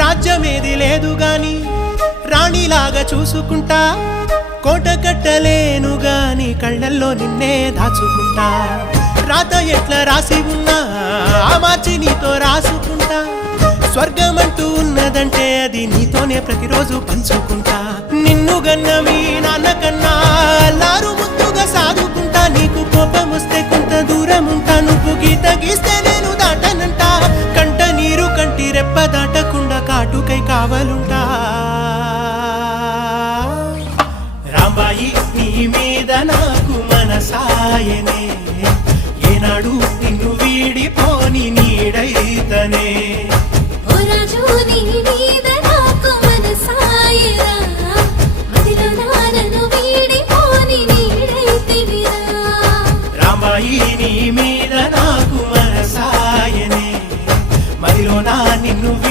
రాజ్యమేది లేదు గాని రాణిలాగా చూసుకుంటా, కోట కట్టలేను గాని కళ్ళల్లో నిన్నే దాచుకుంటా. రాత ఎట్లా రాసి ఉన్నా ఆ మార్చి నీతో రాసుకుంటా. స్వర్గమంటూ ఉన్నదంటే అది నీతోనే ప్రతిరోజు పంచుకుంటా. నిన్ను గన్న మీ నాన్నకన్నా అల్లారు ముద్దుగా సాదుకుంటా. నీకు కోపం వస్తే కొంత దూరం ఉంటా, నువ్వు గీత గీస్తే నేను దాటనంటా. కంట నీరు కంటి రెప్ప దాటకుండా కాటుకై కావలుంటా.